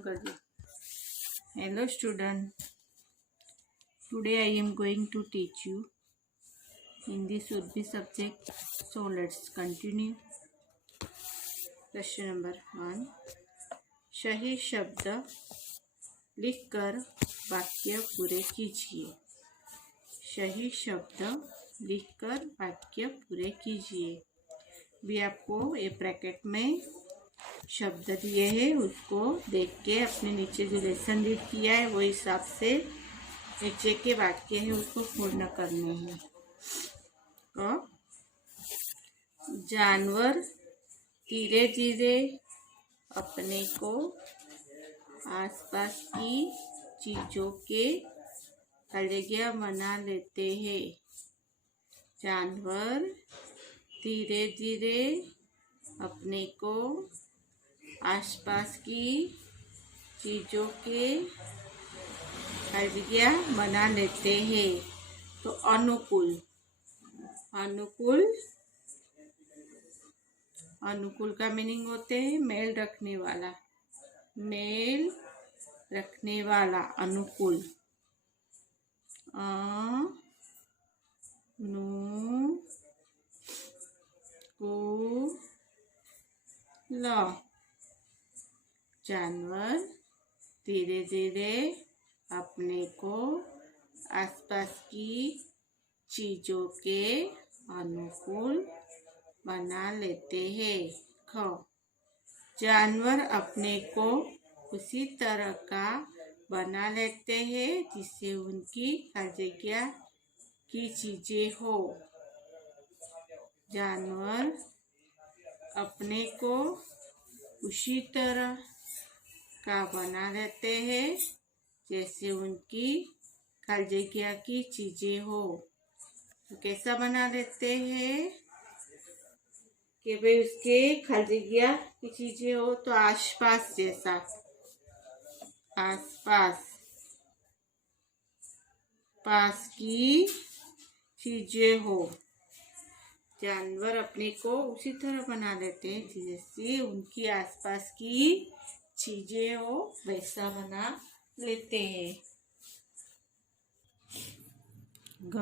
On कर दो। Hello student, today I am going to teach you Hindi Urdu subject. So let's continue. Question number 1, सही शब्द लिखकर वाक्य पूरे कीजिए। सही शब्द लिखकर वाक्य पूरे कीजिए। भी आपको ये ब्रैकेट में शब्द दिए हैं, उसको देख के अपने नीचे जो लेसन रीड किया है वो हिसाब से नीचे के वाक्य है उसको पूर्ण करने हैं। तो जानवर धीरे धीरे अपने को आसपास की चीजों के कलेगिया बना लेते हैं। जानवर धीरे धीरे अपने को आसपास की चीजों के कलेगिया बना लेते हैं। तो अनुकूल, अनुकूल अनुकूल का मीनिंग होते हैं मेल रखने वाला, मेल रखने वाला अनुकूल। अनुकूल, जानवर धीरे धीरे अपने को आसपास की चीजों के अनुकूल बना लेते हैं। ख, जानवर अपने को उसी तरह का बना लेते हैं जिससे उनकी कलेगिया की चीजें हो। जानवर अपने को उसी तरह का बना लेते हैं जैसे उनकी कलेगिया की चीजें हो। तो कैसा बना लेते हैं कि भाई उसके कलेगिया की चीजें हो, तो आसपास जैसा, आसपास पास की चीजें हो। जानवर अपने को उसी तरह बना लेते हैं जैसे उनकी आसपास की चीजें हो, वैसा बना लेते हैं। ग,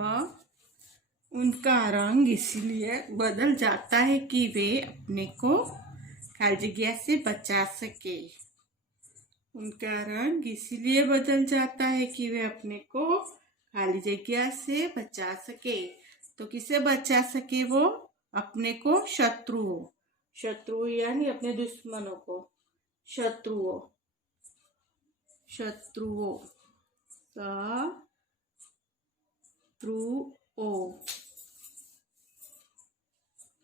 उनका रंग इसलिए बदल जाता है कि वे अपने को कलेगिया से बचा सके। उनका रंग इसलिए बदल जाता है कि वे अपने को कलेगिया से बचा सके। तो किसे बचा सके वो? अपने को शत्रुओं, शत्रुओं यानी अपने दुश्मनों को, शत्रुओं, शत्रुओं, शत्रुओं।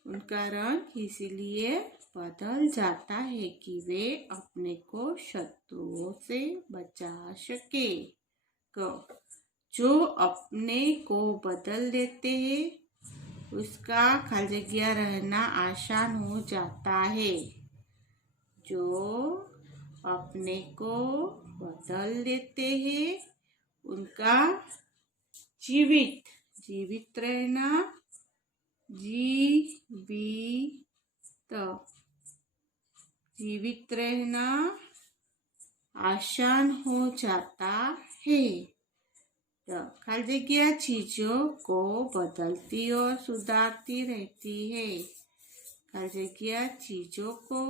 उनका रंग इसलिए बदल जाता है कि वे अपने को शत्रुओं से बचा सके। जो अपने को बदल देते हैं उसका कलेगिया रहना आसान हो जाता है। जो अपने को बदल देते हैं उनका जीवित, जीवित रहना, जीवित रहना आसान हो जाता है। तो कलेगिया चीजों को बदलती और सुधारती रहती है। कलेगिया चीजों को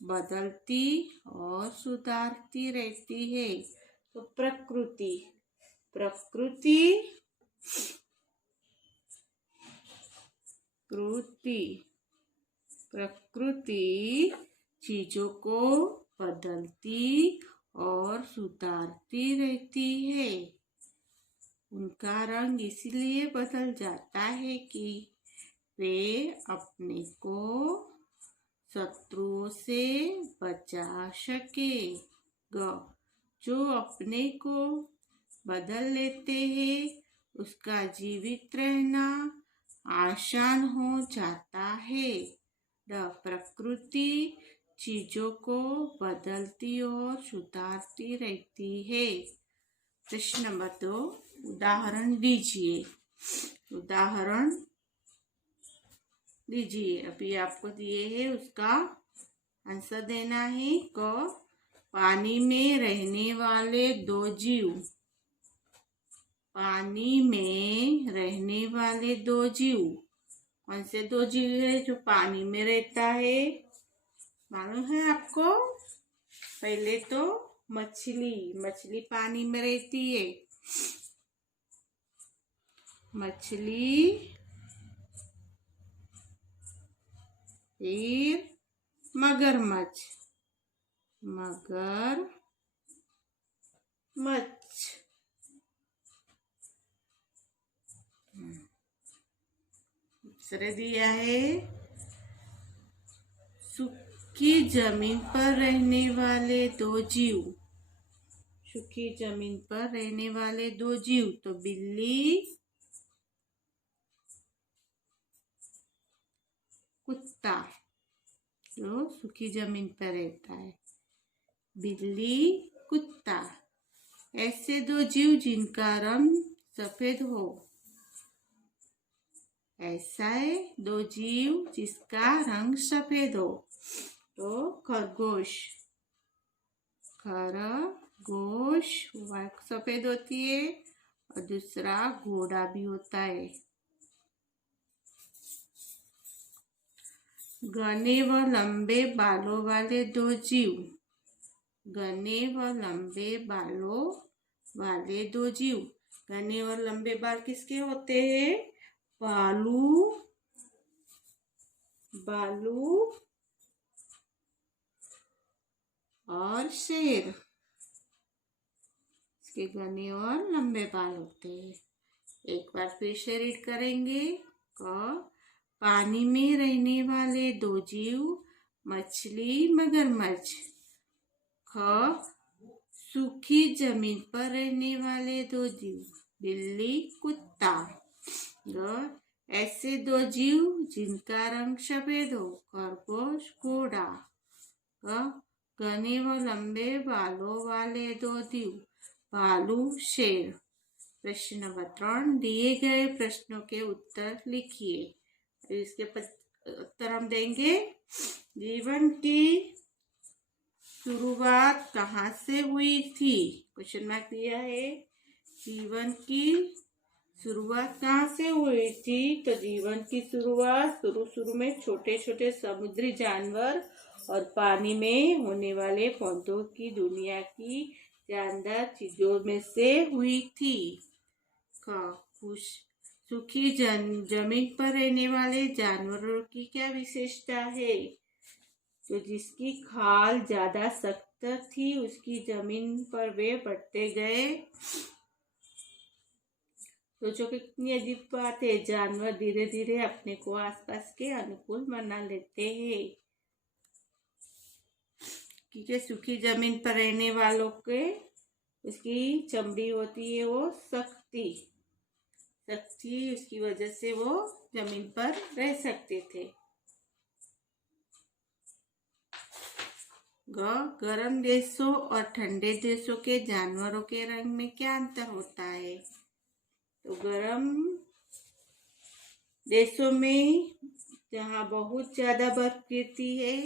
बदलती और सुधारती रहती है। तो प्रकृति, प्रकृति, प्रकृति चीजों को बदलती और सुधारती रहती है। उनका रंग इसलिए बदल जाता है कि वे अपने को शत्रुओं से बचा सके। जो अपने को बदल लेते हैं उसका जीवित रहना आसान हो जाता है। प्रकृति चीजों को बदलती और सुधारती रहती है। प्रश्न नंबर 2, उदाहरण दीजिए। उदाहरण दीजिए, अभी आपको दिए हैं उसका आंसर देना है। क, पानी में रहने वाले दो जीव। पानी में रहने वाले दो जीव। कौन से दो जीव है जो पानी में रहता है? मालूम है आपको? पहले तो मछली। मछली पानी में रहती है। मछली, फिर मगरमच्छ। मगरमच्छ दूसरे दिया है सूखी जमीन पर रहने वाले दो जीव। सूखी जमीन पर रहने वाले दो जीव तो बिल्ली, कुत्ता। जो सूखी जमीन पर रहता है, बिल्ली, कुत्ता। ऐसे दो जीव जिनका रंग सफेद हो। ऐसा है दो जीव जिसका रंग सफेद हो तो खरगोश। खरगोश सफेद होती है और दूसरा घोड़ा भी होता है। घने व लंबे बालों वाले दो जीव। घने व लंबे बालों वाले दो जीव। घने व लंबे बाल किसके होते हैं? भालू और शेर। इसके घने और लंबे बाल होते हैं। एक बार फिर से रीड करेंगे। पानी में रहने वाले दो जीव। मछली, मगरमच्छ। सूखी जमीन पर रहने वाले दो जीव। बिल्ली, कुत्ता। ऐसे दो जीव जिनका रंग सफेद हो। खरगोश, घोड़ा। घने व लंबे बालों वाले दो जीव। भालू, शेर। प्रश्न नंबर 3 दिए गए प्रश्नों के उत्तर लिखिए। इसके उत्तर हम देंगे। जीवन की शुरुआत कहाँ से हुई थी? क्वेश्चन मार्क दिया है। जीवन की शुरुआत कहाँ से हुई थी? तो जीवन की शुरुआत शुरू में छोटे छोटे समुद्री जानवर और पानी में होने वाले पौधों की दुनिया की जानदार चीजों में से हुई थी। सूखी जमीन पर रहने वाले जानवरों की क्या विशेषता है? तो जिसकी खाल ज्यादा सख्त थी उसकी जमीन पर वे बढ़ते गए। सोचो कितनी अजीब बात है। जानवर धीरे धीरे अपने को आसपास के अनुकूल बना लेते हैं। क्योंकि सूखी जमीन पर रहने वालों के उसकी चमड़ी होती है वो सख्ती उसकी वजह से वो जमीन पर रह सकते थे। गर्म देशों और ठंडे देशों के जानवरों के रंग में क्या अंतर होता है? तो गर्म देशों में जहाँ बहुत ज्यादा बर्फ गिरती है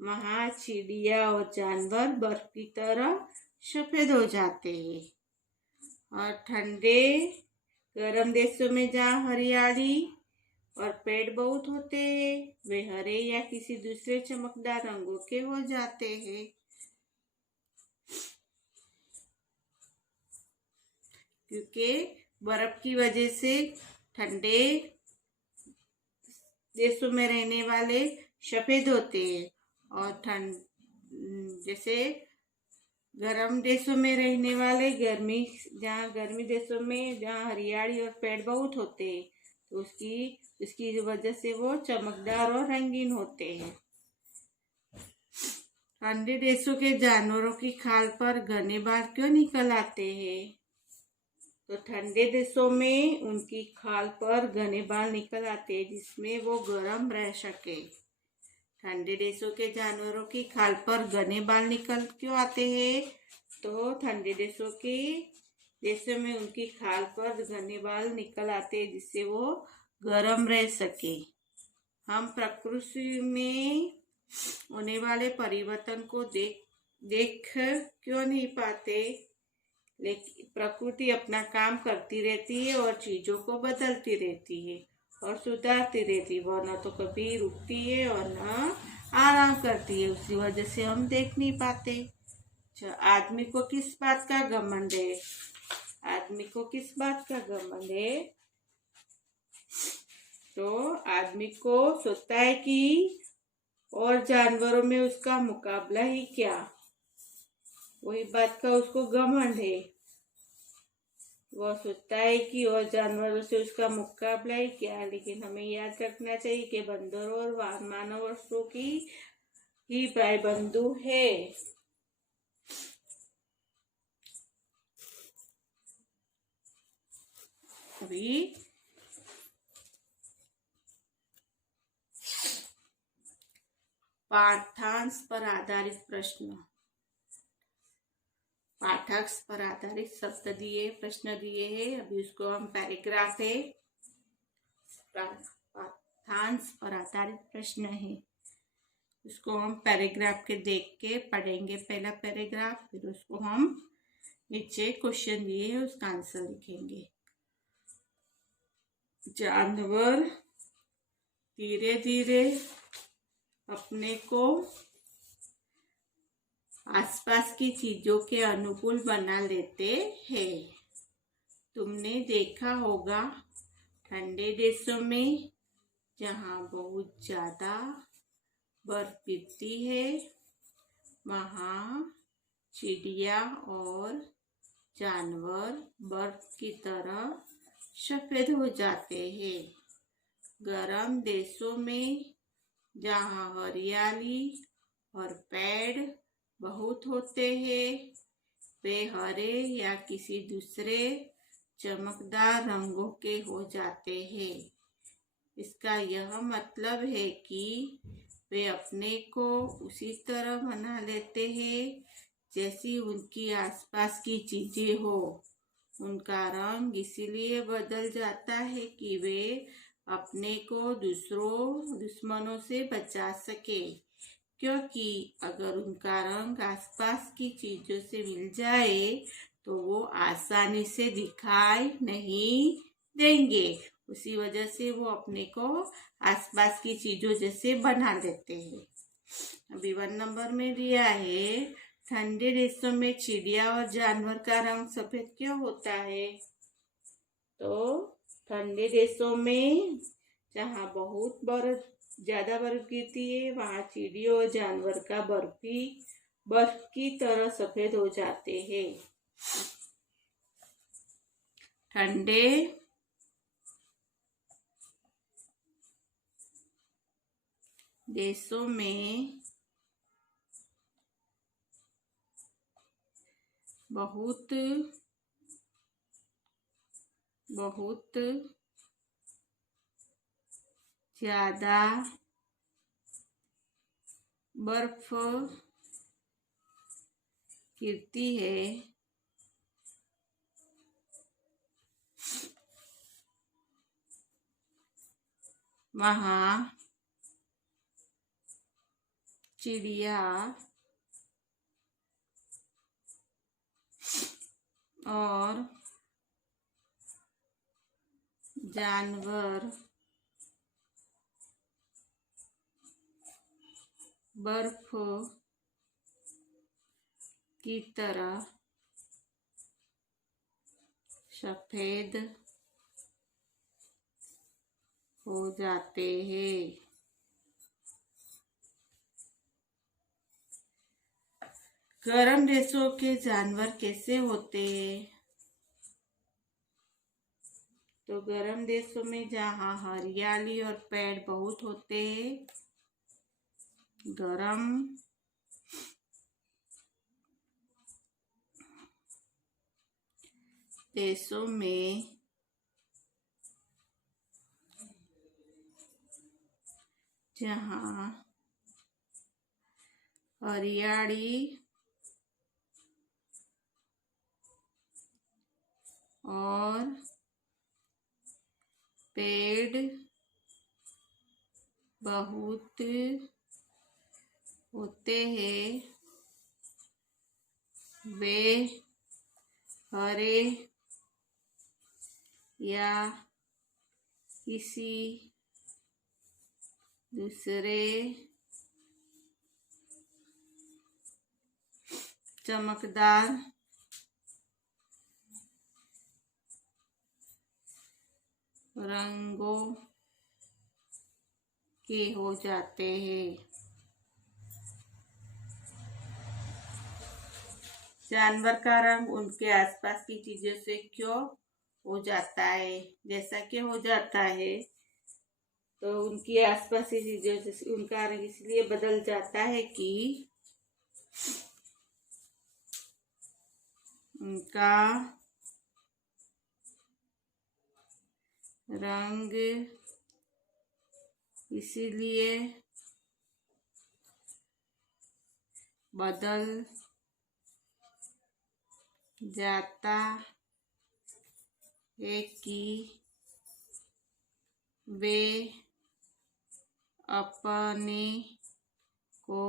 वहाँ चिड़िया और जानवर बर्फ की तरह सफेद हो जाते हैं। और ठंडे गर्म देशों में जहाँ हरियाली और पेड़ बहुत होते हैं वे हरे या किसी दूसरे चमकदार रंगों के हो जाते हैं। क्योंकि बर्फ की वजह से ठंडे देशों में रहने वाले सफेद होते हैं और जैसे गर्म देशों में रहने वाले गर्मी देशों में जहाँ हरियाली और पेड़ बहुत होते हैं तो उसकी वजह से वो चमकदार और रंगीन होते हैं। ठंडे देशों के जानवरों की खाल पर घने बाल क्यों निकल आते हैं? तो ठंडे देशों में उनकी खाल पर घने बाल निकल आते हैं जिसमें वो गर्म रह सके। ठंडे देशों के जानवरों की खाल पर घने बाल निकल क्यों आते हैं? तो ठंडे देशों में उनकी खाल पर घने बाल निकल आते हैं जिससे वो गर्म रह सके। हम प्रकृति में होने वाले परिवर्तन को देख क्यों नहीं पाते, लेकिन प्रकृति अपना काम करती रहती है और चीजों को बदलती रहती है और सुधारती रहती है। वह न तो कभी रुकती है और न आराम करती है, उसी वजह से हम देख नहीं पाते। अच्छा, आदमी को किस बात का घमंड है? आदमी को किस बात का घमंड है? तो आदमी को सोचता है कि और जानवरों में उसका मुकाबला ही क्या, वही बात का उसको घमंड है। वह सोचता है कि और जानवरों से उसका मुकाबला ही क्या, लेकिन हमें याद रखना चाहिए कि बंदरों और मानव वस्तुओं की ही भाई बंधु है। अभी पाठांश पर आधारित प्रश्न, पाठांश पर आधारित शब्द दिए, प्रश्न दिए हैं। अभी उसको हम पैराग्राफ है, पाठांश पर आधारित प्रश्न है, उसको हम पैराग्राफ के देख के पढ़ेंगे। पहला पैराग्राफ, फिर उसको हम नीचे क्वेश्चन दिए है उसका आंसर लिखेंगे। जानवर धीरे धीरे अपने को आसपास की चीजों के अनुकूल बना लेते हैं। तुमने देखा होगा ठंडे देशों में जहाँ बहुत ज्यादा बर्फ गिरती है, वहाँ चिड़िया और जानवर बर्फ की तरह सफेद हो जाते हैं। गर्म देशों में जहाँ हरियाली और पेड़ बहुत होते हैं, वे हरे या किसी दूसरे चमकदार रंगों के हो जाते हैं। इसका यह मतलब है कि वे अपने को उसी तरह बना लेते हैं जैसी उनकी आसपास की चीजें हो। उनका रंग इसीलिए बदल जाता है कि वे अपने को दुश्मनों से बचा सके, क्योंकि अगर उनका रंग आसपास की चीजों से मिल जाए तो वो आसानी से दिखाई नहीं देंगे। उसी वजह से वो अपने को आसपास की चीजों जैसे बना देते हैं। अभी 1 नंबर में दिया है, ठंडे देशों में चिड़िया और जानवर का रंग सफेद क्यों होता है? तो ठंडे देशों में जहाँ बहुत ज्यादा बर्फ गिरती है, वहाँ चिड़ियों और जानवर का बर्फ की तरह सफेद हो जाते हैं। ठंडे देशों में बहुत ज्यादा बर्फ गिरती है, वहाँ चिड़िया और जानवर बर्फ की तरह सफेद हो जाते हैं। गर्म देशों के जानवर कैसे होते हैं? तो गर्म देशों में जहाँ हरियाली और पेड़ बहुत होते हैं, गर्म देशों में जहाँ हरियाली और पेड़ बहुत होते हैं, वे हरे या किसी दूसरे चमकदार रंगों के हो जाते हैं। जानवर का रंग उनके आसपास की चीजों से क्यों हो जाता है? जैसा कि हो जाता है तो उनकी आसपास की चीजों से उनका रंग इसलिए बदल जाता है कि उनका रंग इसीलिए बदल जाता है कि वे अपने को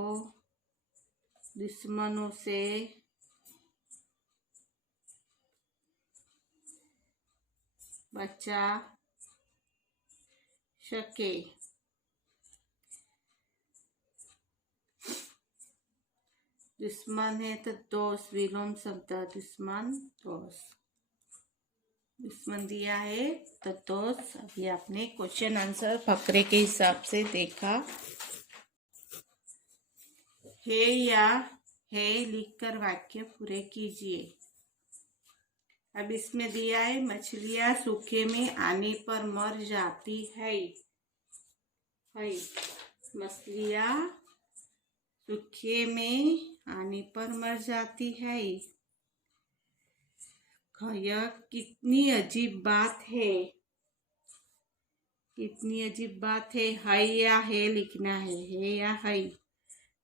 दुश्मनों से बचा सके। दुश्मन है तो दोस्त, विलोम शब्द दुश्मन दोस्त। दुश्मन दिया है तो दोस्त। अभी आपने क्वेश्चन आंसर फकरे के हिसाब से देखा। है या है लिखकर वाक्य पूरे कीजिए। अब इसमें दिया है मछलियां सूखे में आने पर मर जाती है। मछलियां सूखे में आने पर मर जाती है। यह कितनी अजीब बात है। कितनी अजीब बात है या है लिखना है या है।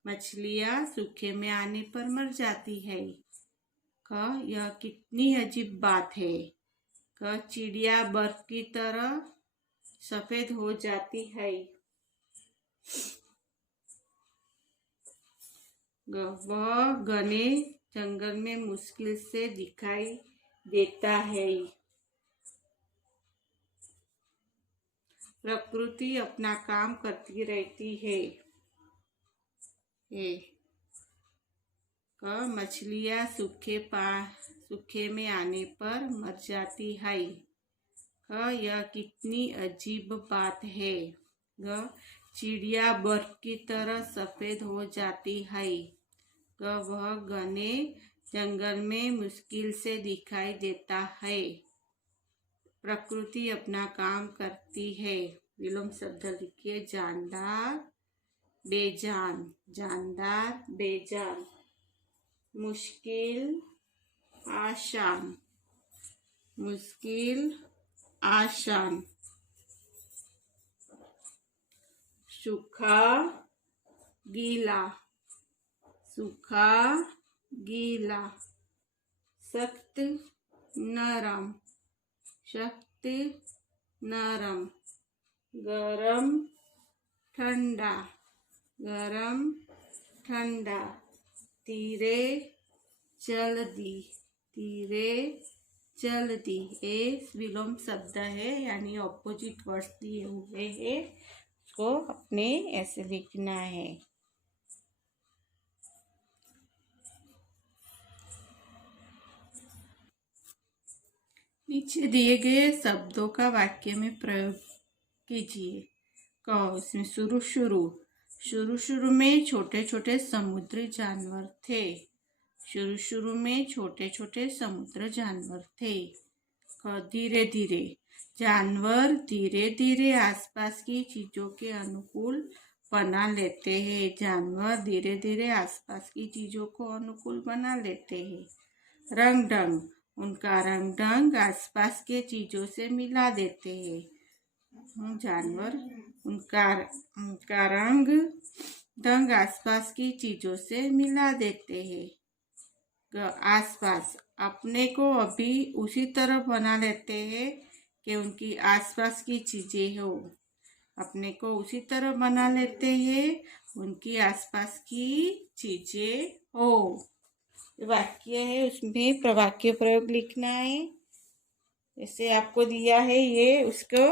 मछलियां सूखे में आने पर मर जाती है। यह कितनी अजीब बात है। चिड़िया बर्फ की तरह सफेद हो जाती है। वह घने जंगल में मुश्किल से दिखाई देता है। प्रकृति अपना काम करती रहती है। मछलियां सूखे में आने पर मर जाती है। यह कितनी अजीब बात है। चिड़िया बर्फ की तरह सफेद हो जाती है। वह घने जंगल में मुश्किल से दिखाई देता है। प्रकृति अपना काम करती है। विलोम शब्द लिखिए। जानदार बेजान। जानदार बेजान। मुश्किल आसान। मुश्किल आसान। सूखा गीला। सूखा गीला। सख्त नरम। सख्त नरम। गरम ठंडा। गरम ठंडा। धीरे जल्दी। धीरे जल्दी। ये विलोम शब्द है, यानी ऑपोजिट वर्ड्स दिए हुए हैं, उसको अपने ऐसे लिखना है। नीचे दिए गए शब्दों का वाक्य में प्रयोग कीजिए। इसमें शुरू में छोटे छोटे समुद्री जानवर थे। शुरू में छोटे छोटे समुद्र जानवर थे। धीरे धीरे। जानवर धीरे धीरे आसपास की चीजों के अनुकूल बना लेते हैं। जानवर धीरे धीरे आसपास की चीजों को अनुकूल बना लेते हैं। रंग ढंग। उनका रंग ढंग आसपास के चीजों से मिला देते हैं। जानवर उनका रंग ढंग आसपास की चीजों से मिला देते हैं। आसपास। अपने को अभी उसी तरह बना लेते हैं कि उनकी आसपास की चीजें हो। अपने को उसी तरह बना लेते हैं उनकी आसपास की चीजें हो। वाक्य है उसमें वाक्य प्रयोग लिखना है। जैसे आपको दिया है ये उसको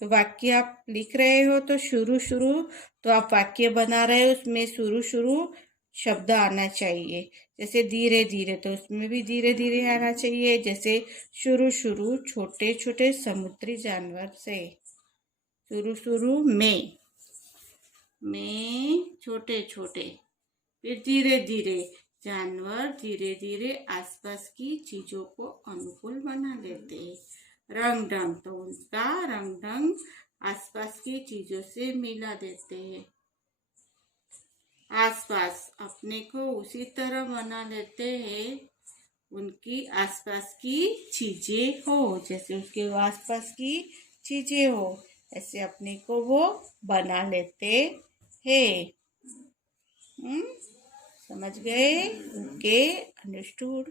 तो वाक्य आप लिख रहे हो तो शुरू शुरू तो आप वाक्य बना रहे हो उसमें शुरू शुरू शब्द आना चाहिए। जैसे धीरे धीरे तो उसमें भी धीरे धीरे आना चाहिए। जैसे शुरू शुरू छोटे छोटे समुद्री जानवर से, शुरू शुरू में छोटे छोटे, फिर धीरे धीरे जानवर धीरे धीरे आसपास की चीजों को अनुकूल बना लेते हैं। रंग ढंग तो उनका रंग ढंग आसपास की चीजों से मिला देते हैं। आसपास अपने को उसी तरह बना लेते हैं उनकी आसपास की चीजें हो, जैसे उसके आसपास की चीजें हो ऐसे अपने को वो बना लेते हैं। समझ गए? Okay, understood.